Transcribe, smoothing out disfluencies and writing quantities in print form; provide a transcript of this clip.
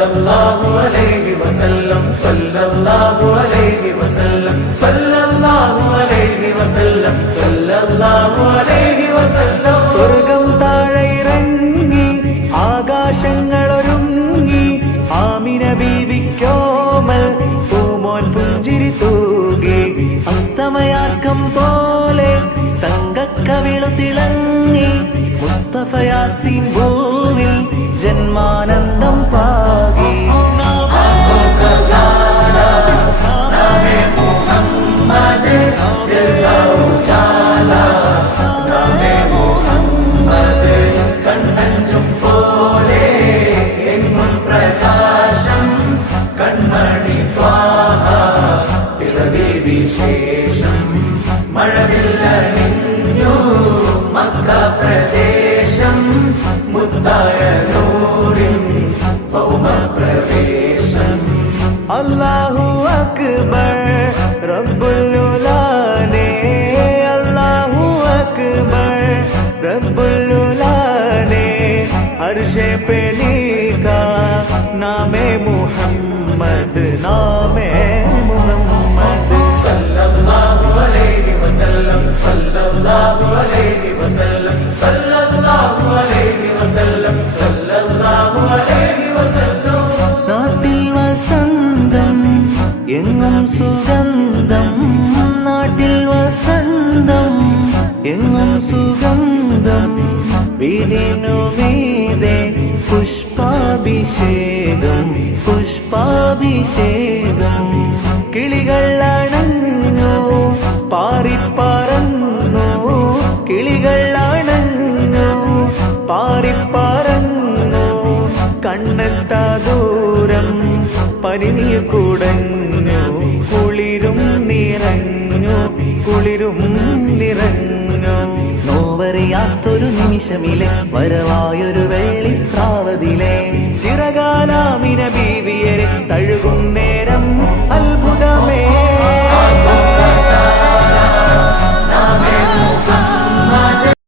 സല്ലല്ലാഹു അലൈഹി വസല്ലം സല്ലല്ലാഹു അലൈഹി വസല്ലം സല്ലല്ലാഹു അലൈഹി വസല്ലം സല്ലല്ലാഹു അലൈഹി വസല്ലം. സ്വർഗം താഴെ ഇറങ്ങി ആകാശങ്ങളൊരുങ്ങി ആമിന ബീവിക്കോമൽ പൂമോൻ പുഞ്ചിരി തൂകി അസ്തമയാർക്കം പോലെ തങ്കക്കവിളു തിളങ്ങി മുസ്തഫ യാസീൻ ഭൂവിൽ ജന്മാനന്ദം പാകി. കണ്ണഞ്ചും പോലെ എങ്ങും പ്രകാശം കൺമണി ത്വാഹ പിറവി വിശേഷം മഴവില്ലണിഞ്ഞു മക്ക പ്രദേശം മുത്തായ നൂറിൻ ഭൗമ പ്രവേശം. അല്ലാഹു അക്ബർ റബ്ബുൽ ഉലാനെ അല്ലാഹു അക്ബർ റബ്ബുൽ ഉലാനെ അർശേ पे लिखा नामे मुहम्मद नामे मुहम्मद सल्लल्लाहु अलैहि वसल्लम सल्लल्लाहु अलैहि वसल्लम सल्लल्लाहु अलैहि वसल्लम सल्लल्लाहु अलैहि वसल्लम. നാട്ടിൽ വസന്തം എങ്ങും സുഗന്ധം നാട്ടിൽ വസന്തം എങ്ങും സുഗന്ധം വീടിനു മീതെ പുഷ്പാഭിഷേകം പുഷ്പാഭിഷേകം. കിളികൾ അണഞ്ഞു പാറിപ്പറന്നു കിളികൾ അണഞ്ഞു പാറിപ്പറന്നു കണ്ണെത്താ ദൂരം പരിനീർ കുടഞ്ഞു കുളിരും നിറഞ്ഞു കുളിരും നിറഞ്ഞു. നോവറിയാത്തൊരു നിമിഷമിലെ വരവായൊരു വെള്ളിപ്രാവതിലെ ചിറകാലാമിന ബീവിയരെ തഴുകുന്നേ